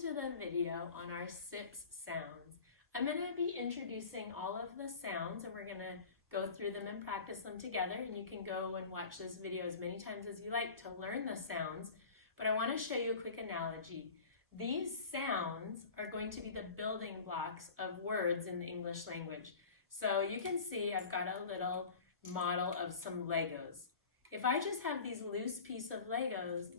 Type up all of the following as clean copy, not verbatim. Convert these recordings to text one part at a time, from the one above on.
to the video on our SIPPS sounds. I'm going to be introducing all of the sounds and we're going to go through them and practice them together, and you can go and watch this video as many times as you like to learn the sounds, but I want to show you a quick analogy. These sounds are going to be the building blocks of words in the English language. So you can see I've got a little model of some Legos. If I just have these loose pieces of Legos,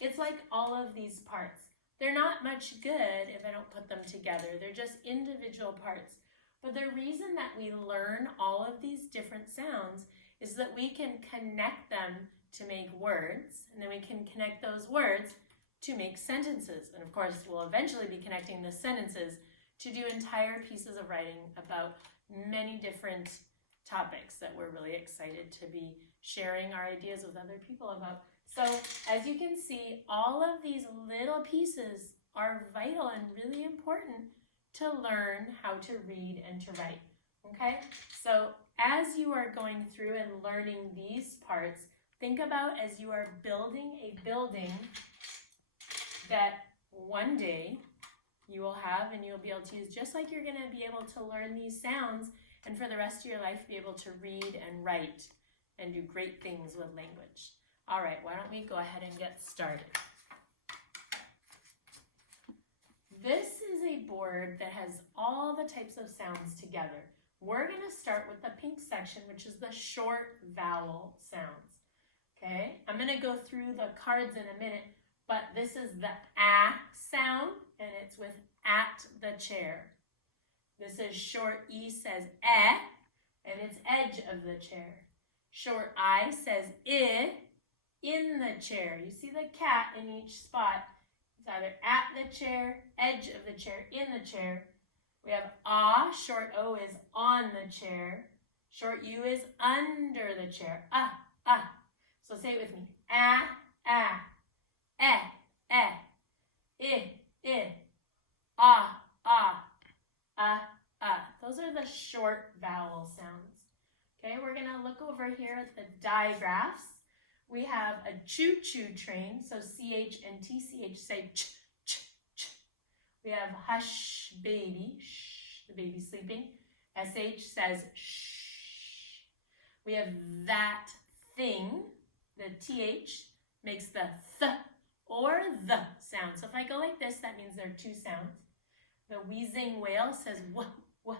it's like all of these parts. They're not much good if I don't put them together. They're just individual parts. But the reason that we learn all of these different sounds is that we can connect them to make words, and then we can connect those words to make sentences. And of course, we'll eventually be connecting the sentences to do entire pieces of writing about many different topics that we're really excited to be sharing our ideas with other people about. So as you can see, all of these little pieces are vital and really important to learn how to read and to write, okay? So as you are going through and learning these parts, think about as you are building a building that one day you will have and you'll be able to use, just like you're gonna be able to learn these sounds and for the rest of your life be able to read and write and do great things with language. All right, why don't we go ahead and get started. This is a board that has all the types of sounds together. We're going to start with the pink section, which is the short vowel sounds. Okay, I'm going to go through the cards in a minute, but this is the A sound, and it's with at the chair. This is short E says and it's edge of the chair. Short I says in the chair. You see the cat in each spot. It's either at the chair, edge of the chair, in the chair. We have short O is on the chair. Short U is under the chair. So say it with me. Those are the short vowel sounds. Okay, we're going to look over here at the digraphs. We have a choo-choo train, so CH and TCH say ch, ch, ch. We have hush baby, shh, the baby sleeping. SH says shh. We have that thing, the TH makes the th or the sound. So if I go like this, that means there are two sounds. The wheezing whale says wh, wh.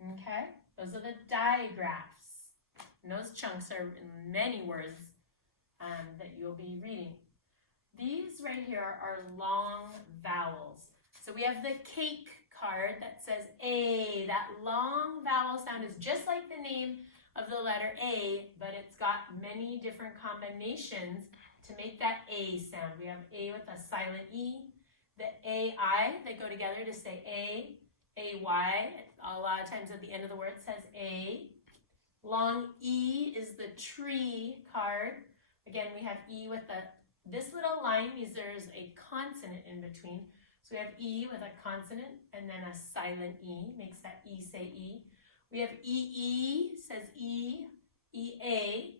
Okay, those are the digraphs. And those chunks are in many words that you'll be reading. These right here are long vowels. So we have the cake card that says A. That long vowel sound is just like the name of the letter A, but it's got many different combinations to make that A sound. We have A with a silent E, the AI that go together to say A, AY. A lot of times at the end of the word it says A. Long E is the tree card. Again, we have E with this little line means there is a consonant in between. So we have E with a consonant and then a silent E, makes that E say E. We have EE, says E, EA,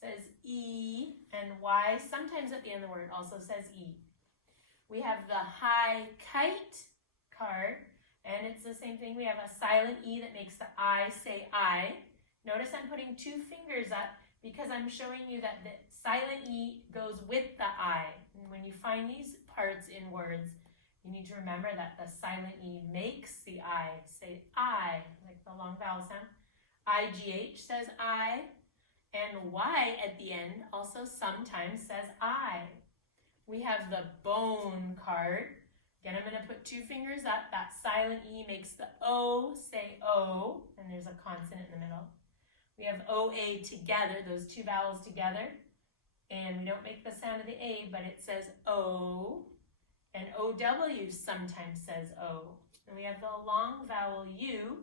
says E, and Y, sometimes at the end of the word also says E. We have the high kite card, and it's the same thing. We have a silent E that makes the I say I. Notice I'm putting two fingers up because I'm showing you that the silent E goes with the I. And when you find these parts in words, you need to remember that the silent E makes the I. Say I, like the long vowel sound. IGH says I, and Y at the end also sometimes says I. We have the bone card. Again, I'm going to put two fingers up. That silent E makes the O say O, and there's a consonant in the middle. We have OA together, those two vowels together, and we don't make the sound of the A, but it says O, and OW sometimes says O. And we have the long vowel U.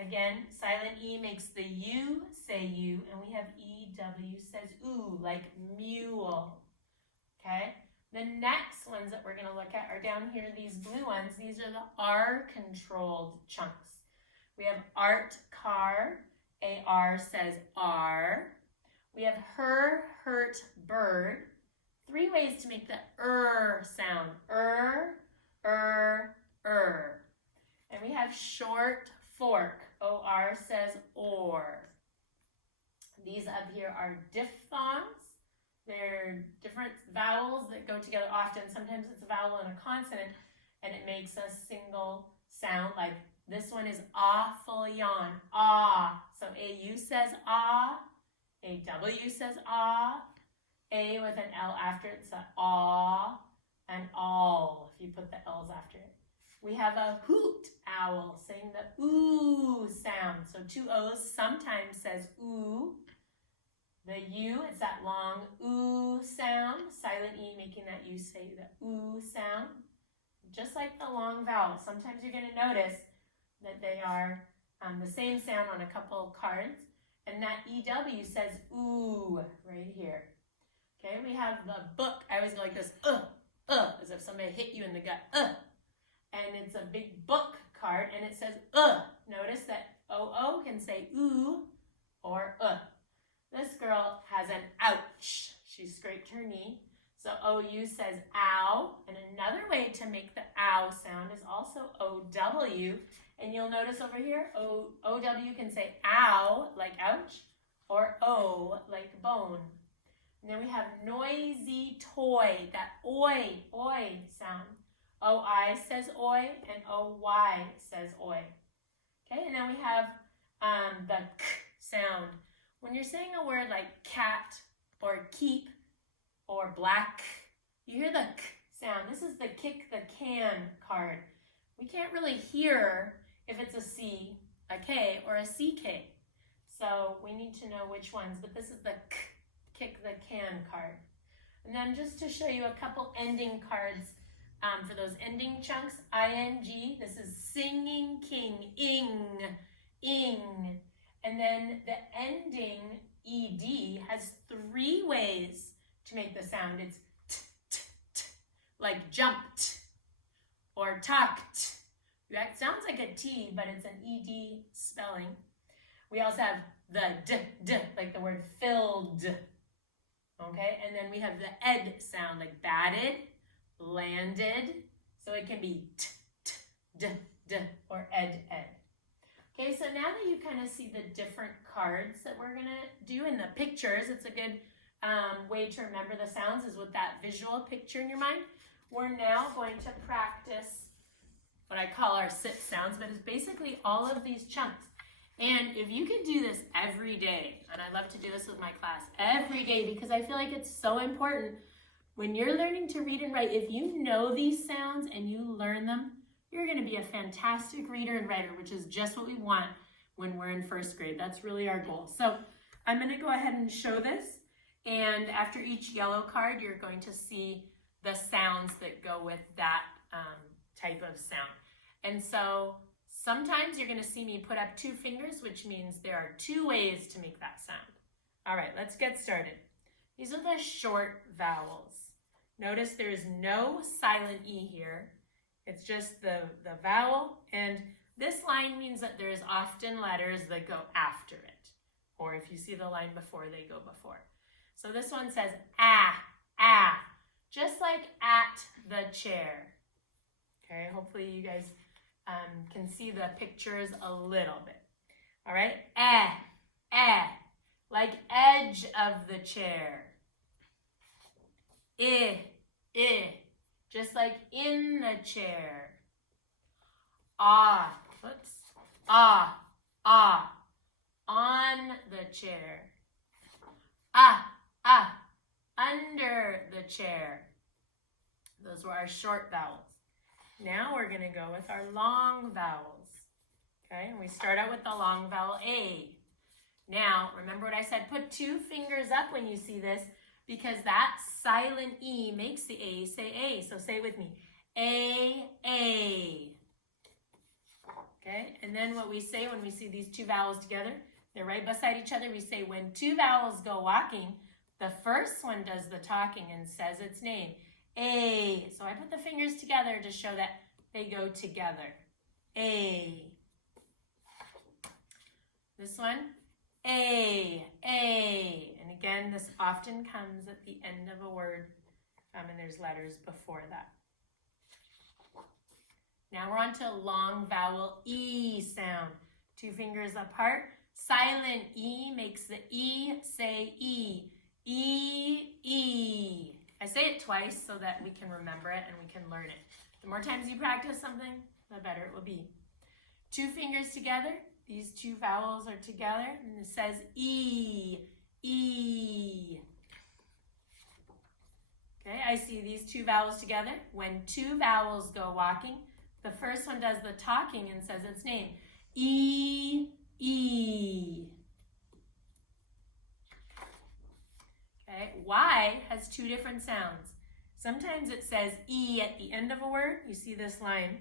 Again, silent E makes the U say U, and we have EW says oo, like mule. Okay? The next ones that we're going to look at are down here, these blue ones. These are the R-controlled chunks. We have art, car. AR says R. We have her, hurt, bird. 3 ways to make the sound. short fork. O-R says or. These up here are diphthongs. They're different vowels that go together often. Sometimes it's a vowel and a consonant, and it makes a single sound. Like this one is awful yawn. Ah. So A-U says ah. A-W says ah. A with an L after it's a ah. And all, if you put the L's after it. We have a hoot owl saying the ooh sound. So two O's sometimes says ooh. The U, it's that long ooh sound. Silent E making that U say the ooh sound. Just like the long vowel. Sometimes you're going to notice that they are the same sound on a couple cards. And that EW says ooh right here. Okay, we have the book. I always go like this, as if somebody hit you in the gut, And it's a big book card, and it says, Notice that O-O can say ooh or This girl has an ouch. She scraped her knee. So O-U says ow. And another way to make the ow sound is also O-W. And you'll notice over here, O-W can say ow, like ouch, or O, like bone. And then we have noisy toy, that oi sound. O-I says oi, and O-Y says oi. Okay, and then we have the k sound. When you're saying a word like cat, or keep, or black, you hear the k sound. This is the kick the can card. We can't really hear if it's a C, a K, or a CK. So we need to know which ones, but this is the k, kick the can card. And then just to show you a couple ending cards for those ending chunks, ing, this is singing king, ing. And then the ending ed has three ways to make the sound. It's t, t, t, like jumped or talked. That sounds like a T, but it's an ed spelling. We also have the d, like the word filled. Okay, and then we have the ed sound, like batted, landed. So it can be t, t, d, or ed. Okay, so now that you kind of see the different cards that we're going to do in the pictures, it's a good way to remember the sounds is with that visual picture in your mind. We're now going to practice what I call our SIPPS sounds, but it's basically all of these chunks. And if you can do this every day, and I love to do this with my class every day because I feel like it's so important when you're learning to read and write. If you know these sounds and you learn them, you're going to be a fantastic reader and writer, which is just what we want when we're in first grade. That's really our goal. So I'm going to go ahead and show this. And after each yellow card, you're going to see the sounds that go with that type of sound. And so sometimes you're going to see me put up two fingers, which means there are two ways to make that sound. All right, let's get started. These are the short vowels. Notice there is no silent E here. It's just the vowel, and this line means that there's often letters that go after it. Or if you see the line before, they go before. So this one says ah, just like at the chair. Okay, hopefully you guys can see the pictures a little bit. All right, like edge of the chair. Just like in the chair. Ah, on the chair. Under the chair. Those were our short vowels. Now we're going to go with our long vowels. Okay, and we start out with the long vowel A. Now, remember what I said, put two fingers up when you see this, because that silent E makes the A say A. So say it with me, A. Okay, and then what we say when we see these two vowels together, they're right beside each other. We say when two vowels go walking, the first one does the talking and says its name, A. So I put the fingers together to show that they go together, A. This one, A. And again, this often comes at the end of a word, and there's letters before that. Now we're on to long vowel E sound. 2 fingers apart. Silent E makes the E say E. E, E. I say it twice so that we can remember it and we can learn it. The more times you practice something, the better it will be. 2 fingers together. These 2 vowels are together and it says E, E. Okay, I see these 2 vowels together. When 2 vowels go walking, the first one does the talking and says its name. E, E. Okay, Y has 2 different sounds. Sometimes it says E at the end of a word. You see this line.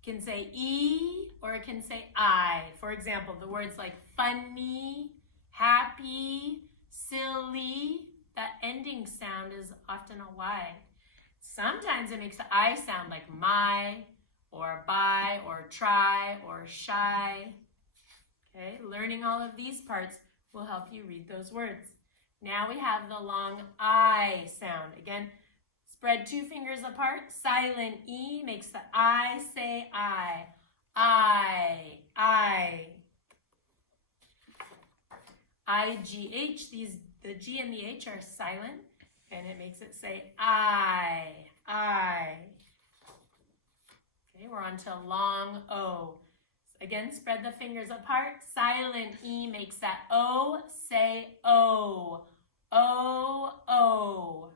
It can say E or it can say I. For example, the words like funny, happy, silly, that ending sound is often a Y. Sometimes it makes the I sound like my, or by, or try, or shy. Okay, learning all of these parts will help you read those words. Now we have the long I sound. Again, spread 2 fingers apart. Silent E makes the I say I. I, I. I-G-H, the G and the H are silent, and it makes it say I, I. Okay, we're on to long O. Again, spread the fingers apart. Silent E makes that O say O. O, O.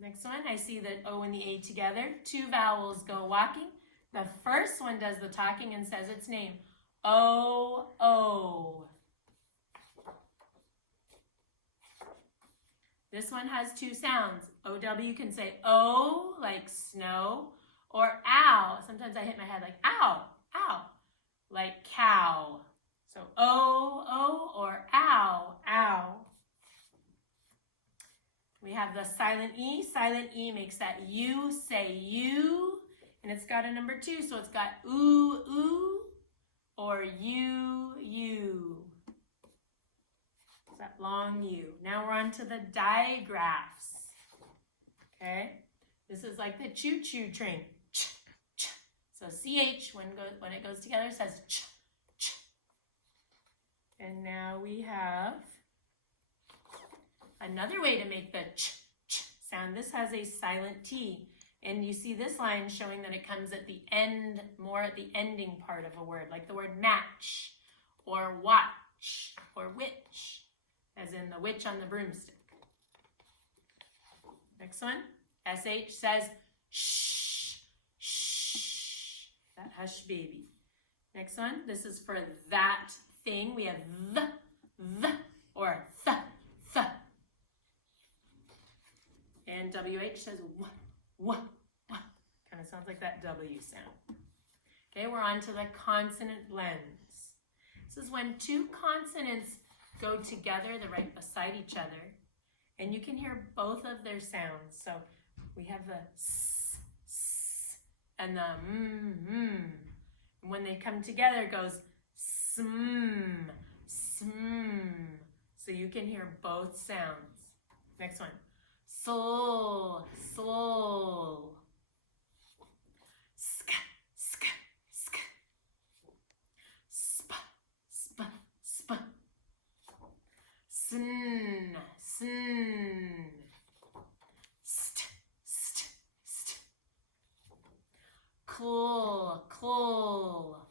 Next one, I see the O and the A together. 2 vowels go walking. The first one does the talking and says its name. O, O. This one has 2 sounds. O-W can say O, like snow, or ow. Sometimes I hit my head like ow, ow, like cow. So O, O, or ow, ow. We have the silent E. Silent E makes that U say you, and it's got a number 2, so it's got ooh, ooh, or you, you. That long U. Now we're on to the digraphs. Okay, this is like the choo-choo train. Ch, ch. So CH when it goes together says ch, ch. And now we have another way to make the ch, ch sound. This has a silent T, and you see this line showing that it comes at the end, more at the ending part of a word, like the word match, or watch, or witch. As in the witch on the broomstick. Next one, SH says shh, shh, that hush baby. Next one, this is for that thing. We have the, or th. And WH says w. Kind of sounds like that W sound. Okay, we're on to the consonant blends. This is when 2 consonants go together, they're right beside each other, and you can hear both of their sounds. So we have the s, s and the mm. And when they come together, it goes sm, sm. So you can hear both sounds. Next one, sol, sol. Sk, sk, sk. Sp, sp, sp. Sn, sn. St, st, st. Cl, cl.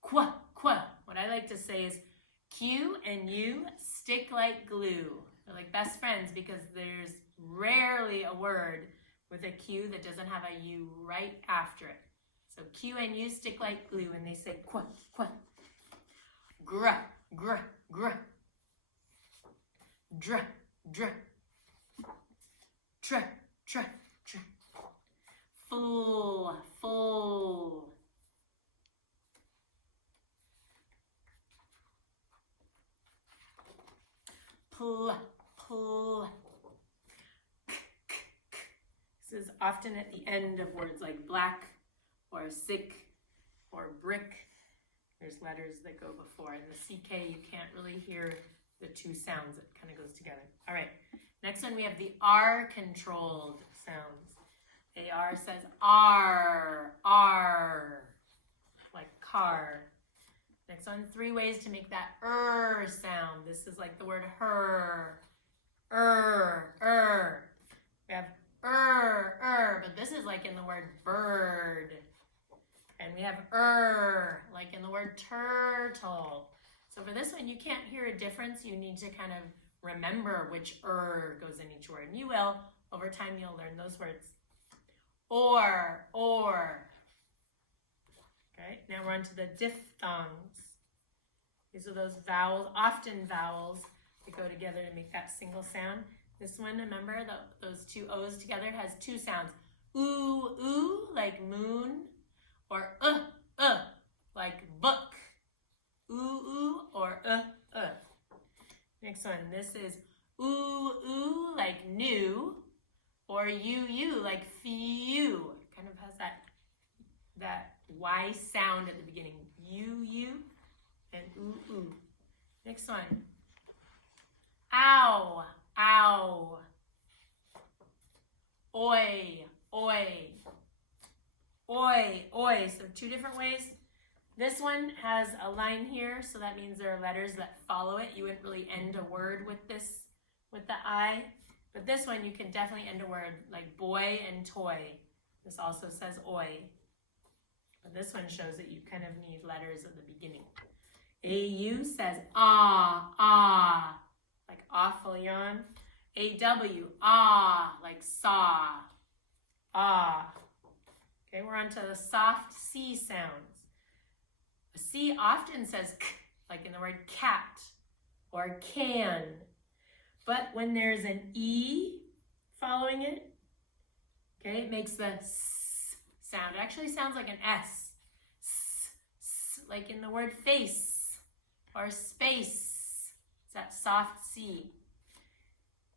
Qu, qu. What I like to say is Q and U stick like glue. They're like best friends because there's rarely a word with a Q that doesn't have a U right after it. So Q and U stick like glue and they say qu, qu. Gr, gr, gr. Dr, dr. Tr, tr, tr. Full, full. Pl, pl. K, k, k. This is often at the end of words like black or sick or brick. There's letters that go before. And the CK, you can't really hear the 2 sounds. It kind of goes together. All right. Next one, we have the R-controlled sounds. AR says R, R, like car. Next one, 3 ways to make that sound. This is like the word her, We have but this is like in the word bird. And we have like in the word turtle. So for this one, you can't hear a difference. You need to kind of remember which goes in each word. And you will. Over time, you'll learn those words. Or. Okay, now we're on to the diphthongs. These are those vowels, often vowels, that go together to make that single sound. This one, remember, those 2 O's together has 2 sounds. Ooh, like moon, or like book. Ooh, or Next one, this is ooh, like new, or you, like few. Kind of has that Y sound at the beginning. You, and ooh. Next one. Ow. Oi. So 2 different ways. This one has a line here, so that means there are letters that follow it. You wouldn't really end a word with the I. But this one, you can definitely end a word like boy and toy. This also says oi. But this one shows that you kind of need letters at the beginning. AU says ah, like awful yawn. AW, like saw, Okay, we're on to the soft C sounds. A C often says k, like in the word cat or can. But when there's an E following it, okay, it makes the S sound. It actually sounds like an S. Like in the word face or space. It's that soft C.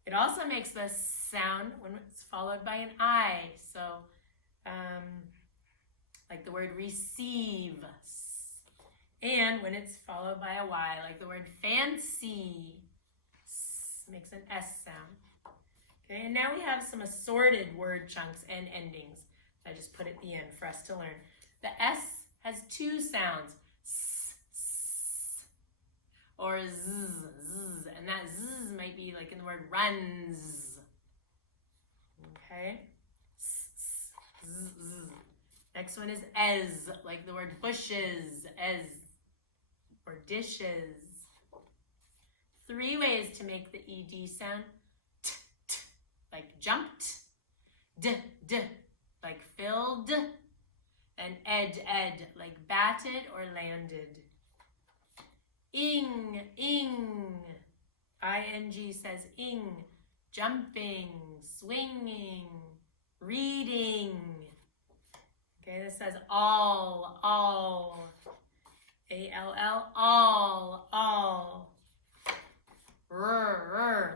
It also makes the sound when it's followed by an I. So, like the word receive. And when it's followed by a Y, like the word fancy. Makes an S sound. Okay, and now we have some assorted word chunks and endings. I just put at the end for us to learn. The S has 2 sounds. Or z, and that z might be like in the word runs. Okay. Next one is ez, like the word bushes, ez, or dishes. 3 ways to make the ed sound. T, like jumped. D, like filled. And ed, like batted or landed. Ing, ing says ing, jumping, swinging, reading. Okay, this says all, A-L-L, all.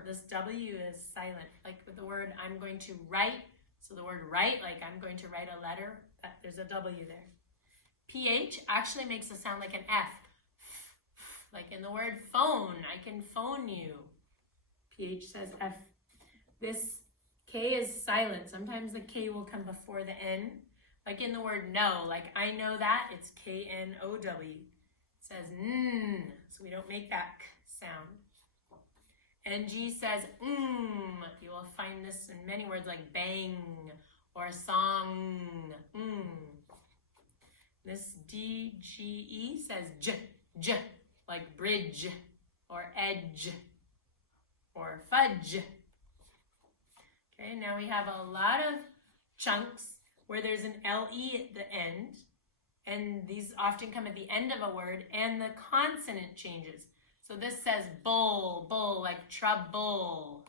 This W is silent, like with the word I'm going to write. So the word write, like I'm going to write a letter, there's a W there. PH actually makes it sound like an F. Like in the word phone, I can phone you. PH says F. This K is silent. Sometimes the K will come before the N. Like in the word know, like I know that, it's K-N-O-W. It says N, so we don't make that K sound. NG says You will find this in many words like bang or song. This DGE says j, like bridge or edge or fudge. Okay, now we have a lot of chunks where there's an LE at the end, and these often come at the end of a word, and the consonant changes. So this says bull, like trouble.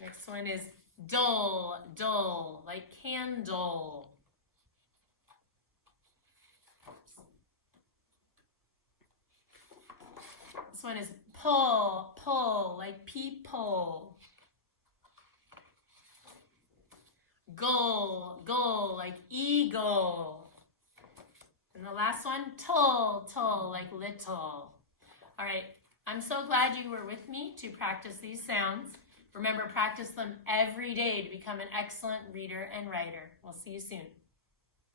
Next one is dull, like candle. This one is pull, like people. Gull, like eagle. And the last one, tull, like little. All right, I'm so glad you were with me to practice these sounds. Remember, practice them every day to become an excellent reader and writer. We'll see you soon.